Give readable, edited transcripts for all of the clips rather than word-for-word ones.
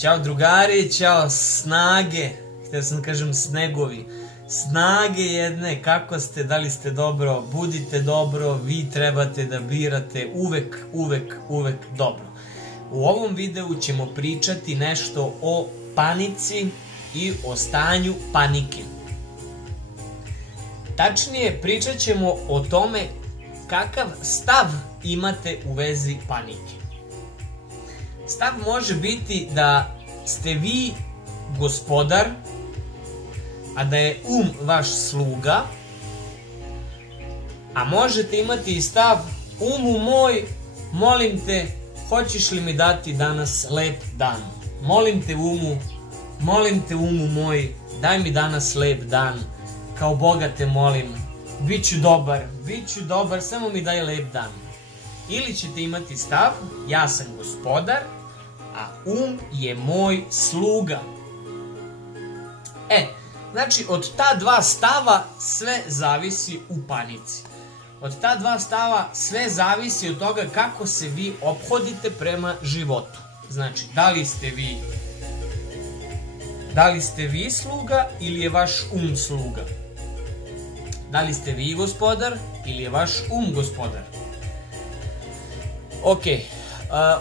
Ćao drugari, ćao snage, htio sam da kažem snegovi, snage jedne, kako ste, da li ste dobro, budite dobro, vi trebate da birate uvek dobro. U ovom videu ćemo pričati nešto o panici i o stanju panike. Tačnije, pričat ćemo o tome kakav stav imate u vezi panike. Stav može biti da ste vi gospodar, a da je vaš sluga, a možete imati i stav: umu moj, molim te, hoćeš li mi dati danas lep dan? Molim te umu moj, daj mi danas lep dan, kao Boga te molim, bit ću dobar, samo mi daj lep dan. Ili ćete imati stav: ja sam gospodar, a je moj sluga. Znači, od ta dva stava sve zavisi u panici. Od ta dva stava sve zavisi od toga kako se vi ophodite prema životu. Znači, da li ste vi sluga ili je vaš sluga? Da li ste vi gospodar ili je vaš gospodar? Ok,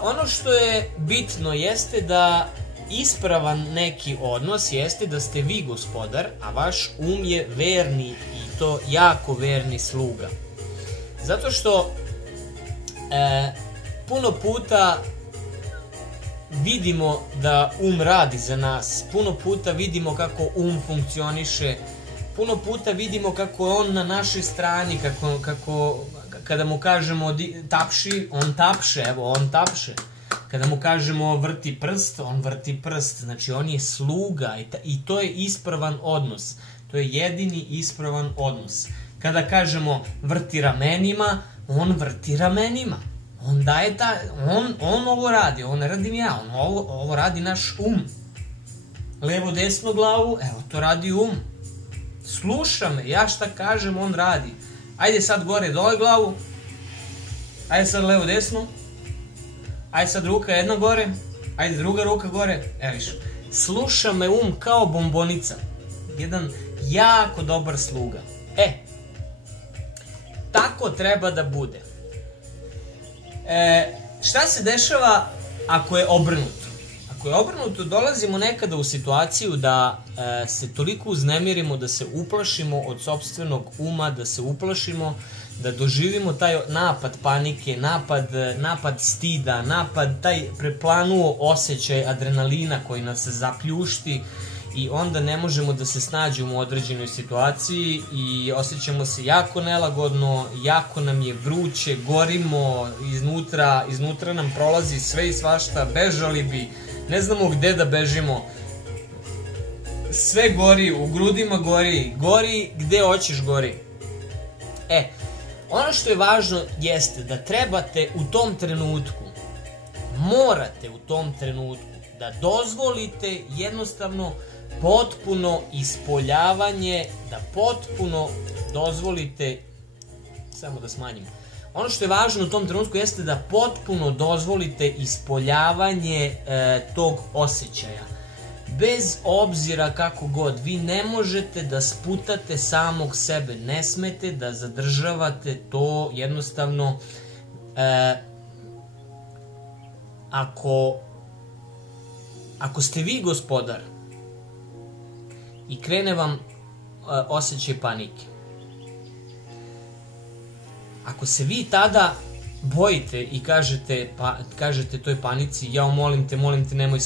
ono što je bitno jeste da ispravan neki odnos jeste da ste vi gospodar, a vaš je verni, i to jako verni sluga. Zato što puno puta vidimo da radi za nas, puno puta vidimo kako funkcioniše, puno puta vidimo kako je on na našoj strani, kako kada mu kažemo tapši, on tapše. Kada mu kažemo vrti prst, on vrti prst. Znači, on je sluga i to je ispravan odnos. To je jedini ispravan odnos. Kada kažemo vrti ramenima, on vrti ramenima. On daje on ovo radi, ovo ne radim ja, ovo radi naš Levo, desno glavu, evo, to radi Sluša me, ja šta kažem, on radi. Ajde sad gore, dole glavu. Ajde sad levo, desno. Ajde sad ruka jedna gore. Ajde druga ruka gore. Evo viš. Sluša me kao bombonica. Jedan jako dobar sluga. Tako treba da bude. Šta se dešava ako je obrnuto? Ako je obrnuto, dolazimo nekada u situaciju da se toliko uznemirimo, da se uplašimo od sopstvenog da se uplašimo, da doživimo taj napad panike, napad stida, taj preplanuo osjećaj adrenalina koji nas zapljušti i onda ne možemo da se snađemo u određenoj situaciji i osjećamo se jako nelagodno, jako nam je vruće, gorimo iznutra nam prolazi sve i svašta, bežali bi, ne znamo gde da bežimo, sve gori, u grudima gori gde hoćeš gori. Ono što je važno jeste da trebate u tom trenutku, morate u tom trenutku da dozvolite jednostavno potpuno ispoljavanje, da potpuno dozvolite, samo da smanjim, ono što je važno u tom trenutku jeste da potpuno dozvolite ispoljavanje tog osjećaja. Bez obzira kako god, vi ne možete da sputate samog sebe, ne smete da zadržavate to, jednostavno, ako ste vi gospodar i krene vam osjećaj panike, ako se vi tada bojite i kažete toj panici: jao, molim te, nemoj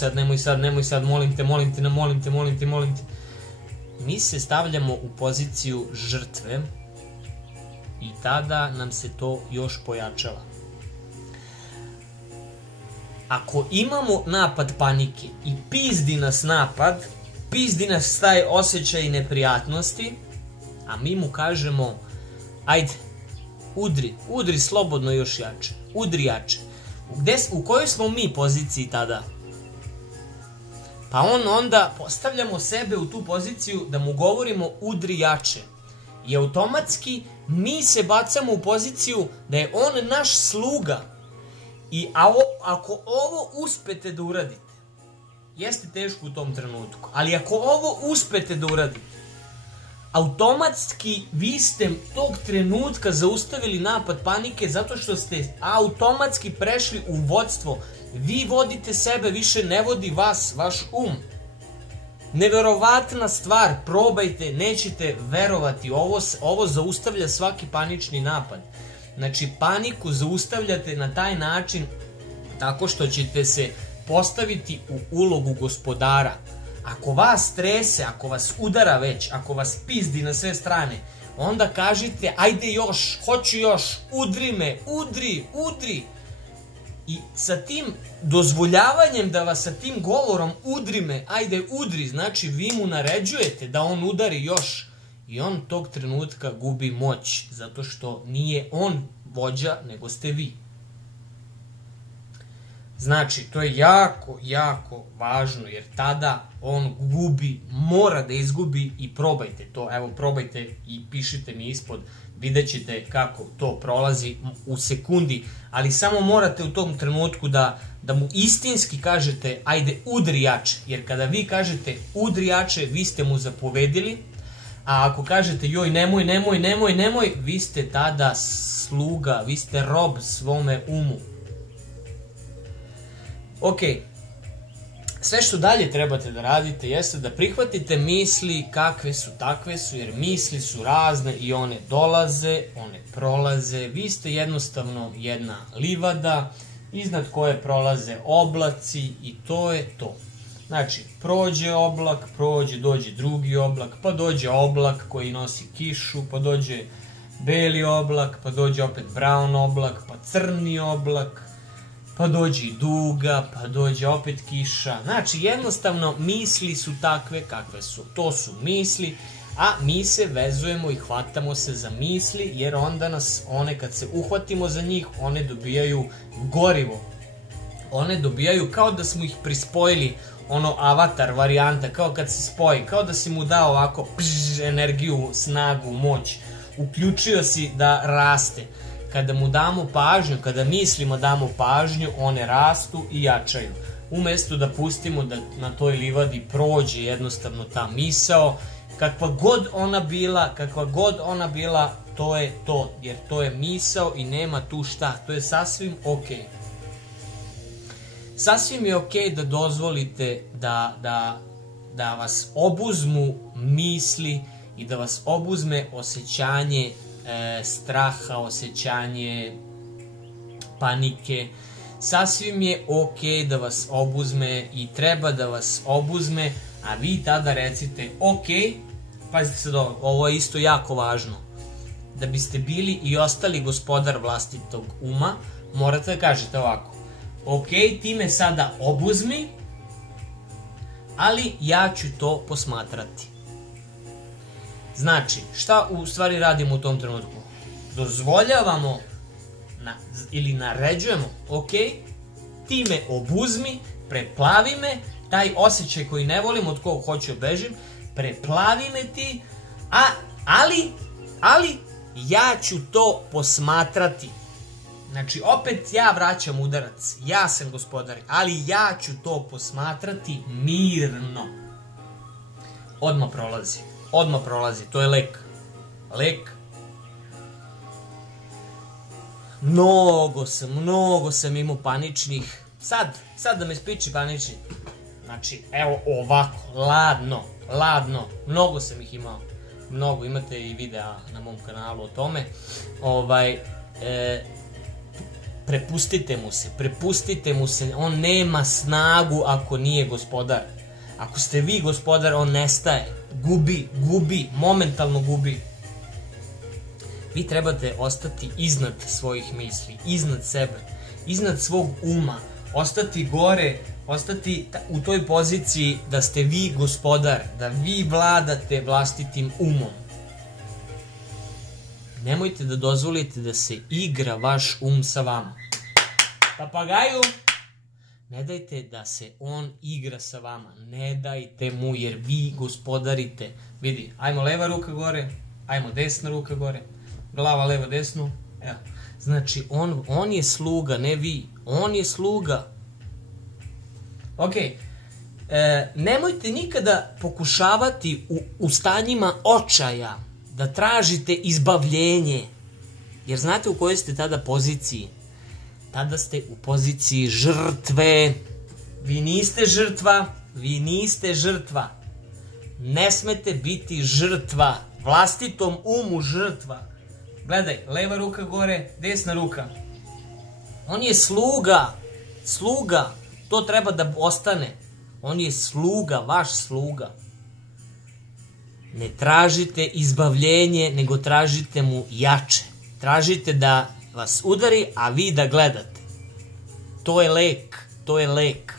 sad, molim te, mi se stavljamo u poziciju žrtve i tada nam se to još pojačava. Ako imamo napad panike i pizdi nas napad, pizdi nas taj osjećaj neprijatnosti, a mi mu kažemo: ajde, udri slobodno još jače, udri jače. U kojoj smo mi poziciji tada? Pa onda postavljamo sebe u tu poziciju da mu govorimo udri jače. I automatski mi se bacamo u poziciju da je on naš sluga. I ako ovo uspete da uradite, jeste teško u tom trenutku, ali ako ovo uspete da uradite, automatski vi ste tog trenutka zaustavili napad panike zato što ste automatski prešli u vodstvo. Vi vodite sebe, više ne vodi vas, vaš um. Neverovatna stvar, probajte, nećete verovati, ovo zaustavlja svaki panični napad. Znači, paniku zaustavljate na taj način tako što ćete se postaviti u ulogu gospodara. Ako vas trese, ako vas udara već, ako vas pizdi na sve strane, onda kažite, ajde još, hoću još, udri me, udri, udri. I sa tim dozvoljavanjem da vas sa tim govorom udri me, ajde udri, znači vi mu naređujete da on udari još. I on tog trenutka gubi moć, zato što nije on vođa, nego ste vi. Znači, to je jako, jako važno, jer tada on gubi, mora da izgubi i probajte to. Evo, probajte i pišite mi ispod, vidjet ćete kako to prolazi u sekundi, ali samo morate u tom trenutku da mu istinski kažete, ajde, udri jače, jer kada vi kažete udri jače, vi ste mu zapovedili, a ako kažete joj nemoj, nemoj, nemoj, nemoj, vi ste tada sluga, vi ste rob svome umu. Ok, sve što dalje trebate da radite jeste da prihvatite misli kakve su, takve su, jer misli su razne i one dolaze, one prolaze. Vi ste jednostavno jedna livada iznad koje prolaze oblaci i to je to. Znači, prođe oblak, dođe drugi oblak, pa dođe oblak koji nosi kišu, pa dođe beli oblak, pa dođe opet brown oblak, pa crni oblak, pa dođe i duga, pa dođe opet kiša. Znači, jednostavno, misli su takve kakve su. To su misli, a mi se vezujemo i hvatamo se za misli, jer onda nas one, kad se uhvatimo za njih, one dobijaju gorivo. One dobijaju kao da smo ih prispojili, ono avatar varijanta, kao kad se spoji, kao da si mu dao ovako energiju, snagu, moć. Uključio si da raste. Kada mu damo pažnju, kada mislimo damo pažnju, one rastu i jačaju. Umesto da pustimo da na toj livadi prođe jednostavno ta misao, kakva god ona bila, to je to, jer to je misao i nema tu šta, to je sasvim ok. Sasvim je ok da dozvolite da vas obuzmu misli i da vas obuzme osjećanje straha, osjećanje panike. Sasvim je ok da vas obuzme i treba da vas obuzme, a vi tada recite ok, pazite sad ovo je isto jako važno. Da biste bili i ostali gospodar vlastitog uma, morate da kažete ovako: ok, ti me sada obuzmi, ali ja ću to posmatrati. Znači, šta u stvari radimo u tom trenutku? Dozvoljavamo ili naređujemo, ok, ti me obuzmi, preplavi me, taj osjećaj koji ne volim, od kog hoću obežim, preplavi me ti, ali ja ću to posmatrati. Znači, opet ja vraćam udarac, ja sam gospodar, ali ja ću to posmatrati mirno. Odmah prolazi, to je lek. Lek. Mnogo sam imao paničnih, sad da me spiči panični. Znači, evo ovako, ladno, mnogo sam ih imao. Mnogo, imate i videa na mom kanalu o tome. Prepustite mu se, on nema snagu ako nije gospodar. Ako ste vi gospodar, on nestaje, gubi, momentalno gubi. Vi trebate ostati iznad svojih misli, iznad sebe, iznad svog uma, ostati gore, ostati u toj poziciji da ste vi gospodar, da vi vladate vlastitim umom. Nemojte da dozvolite da se igra vaš um sa vama. Papagaju, ne dajte da se on igra sa vama, ne dajte mu, jer vi gospodarite. Vidi, ajmo leva ruka gore, ajmo desna ruka gore, glava levo desnu, evo. Znači, on je sluga, ne vi, on je sluga. Ok, Nemojte nikada pokušavati u stanjima očaja da tražite izbavljenje. Jer znate u kojoj ste tada poziciji? Tada ste u poziciji žrtve. Vi niste žrtva. Vi niste žrtva. Ne smete biti žrtva. Vlastitom umu žrtva. Gledaj, leva ruka gore, desna ruka. On je sluga. Sluga. To treba da ostane. On je sluga, vaš sluga. Ne tražite izbavljenje, nego tražite mu jače. Tražite da vas udari, a vi da gledate. To je lek. To je lek.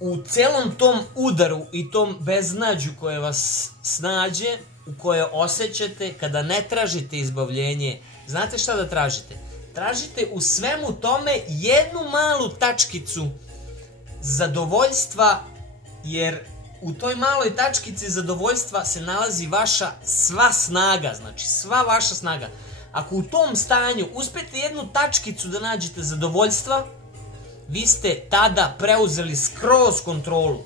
U celom tom udaru i tom beznađu koje vas snađe, u koje osjećate kada ne tražite izbavljenje, znate šta da tražite? Tražite u svemu tome jednu malu tačkicu zadovoljstva, jer u toj maloj tačkici zadovoljstva se nalazi vaša sva snaga, znači sva vaša snaga. Ako u tom stanju uspete jednu tačkicu da nađete zadovoljstva, vi ste tada preuzeli skroz kontrolu.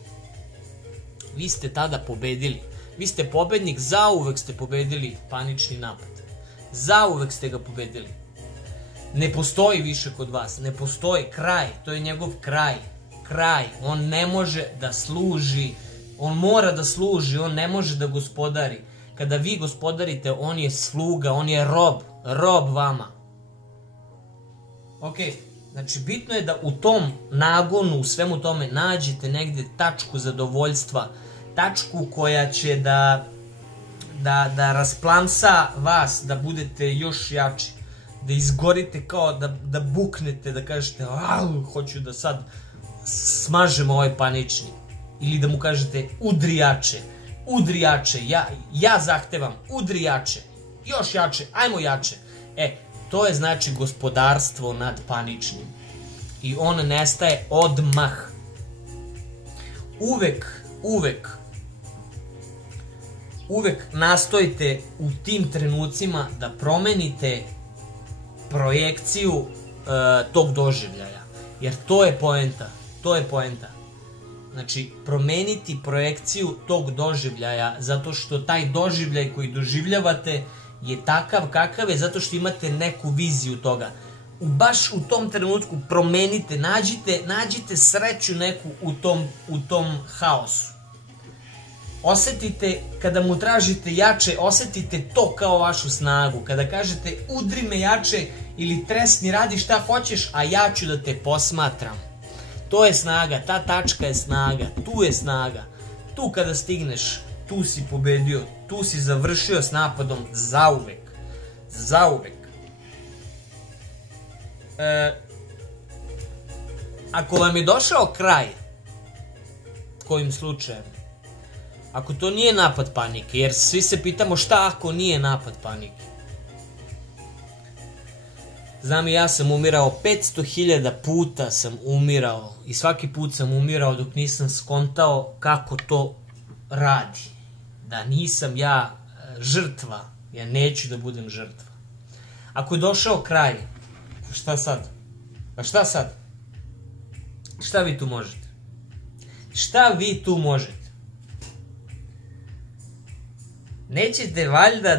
Vi ste tada pobedili. Vi ste pobednik, zauvek ste pobedili panični napad. Zauvek ste ga pobedili. Ne postoji više kod vas, ne postoji kraj, to je njegov kraj. Kraj, on ne može da služi, on mora da služi, on ne može da gospodari. Kada vi gospodarite, on je sluga, on je rob vama. Ok, znači bitno je da u tom nagonu, u svemu tome nađete negde tačku zadovoljstva, tačku koja će da rasplamsa vas, da budete još jači, da izgorite kao da buknete, da kažete hoću da sad smažem ovaj panični. Ili da mu kažete udri jače, ja zahtevam, udri jače, još jače, ajmo jače. To je znači gospodarstvo nad paničnim. I on nestaje odmah. Uvek nastojite u tim trenucima da promenite projekciju tog doživljaja. Jer to je poenta. Znači, promeniti projekciju tog doživljaja, zato što taj doživljaj koji doživljavate je takav kakav je, zato što imate neku viziju toga. Baš u tom trenutku promenite, nađite sreću neku u tom haosu. Osetite, kada mu tražite jače, osetite to kao vašu snagu. Kada kažete udri me jače ili tresni, radi šta hoćeš, a ja ću da te posmatram. To je snaga, ta tačka je snaga, tu je snaga. Tu kada stigneš, tu si pobedio, tu si završio s napadom zauvek. Ako vam je došao kraj, kojim slučajem, ako to nije napad panike, jer svi se pitamo šta ako nije napad panike. Znam i ja sam umirao, 500.000 puta sam umirao i svaki put sam umirao dok nisam skontao kako to radi. Da nisam ja žrtva, ja neću da budem žrtva. Ako je došao kraj, šta sad? Pa šta sad? Šta vi tu možete? Šta vi tu možete? Nećete valjda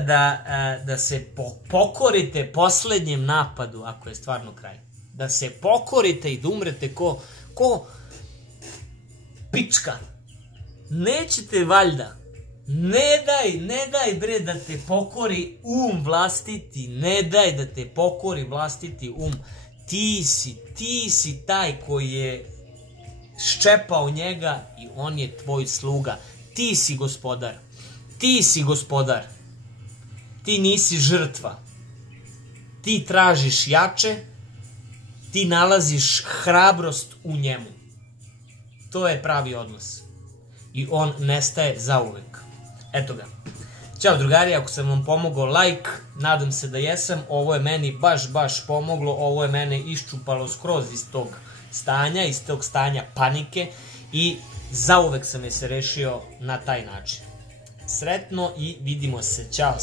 da se pokorite poslednjem napadu, ako je stvarno kraj. Da se pokorite i da umrete ko pička. Nećete valjda. Ne daj bre da te pokori vlastiti. Ne daj da te pokori vlastiti um. Ti si taj koji je ščepao njega i on je tvoj sluga. Ti si gospodar. Ti nisi žrtva. Ti tražiš jače, ti nalaziš hrabrost u njemu. To je pravi odnos. I on nestaje zauvek. Eto ga. Ćao drugari, ako sam vam pomogao, like, nadam se da jesam. Ovo je meni baš pomoglo, ovo je mene iščupalo skroz iz tog stanja panike i zauvek sam je se rešio na taj način. Sretno i vidimo se, čao.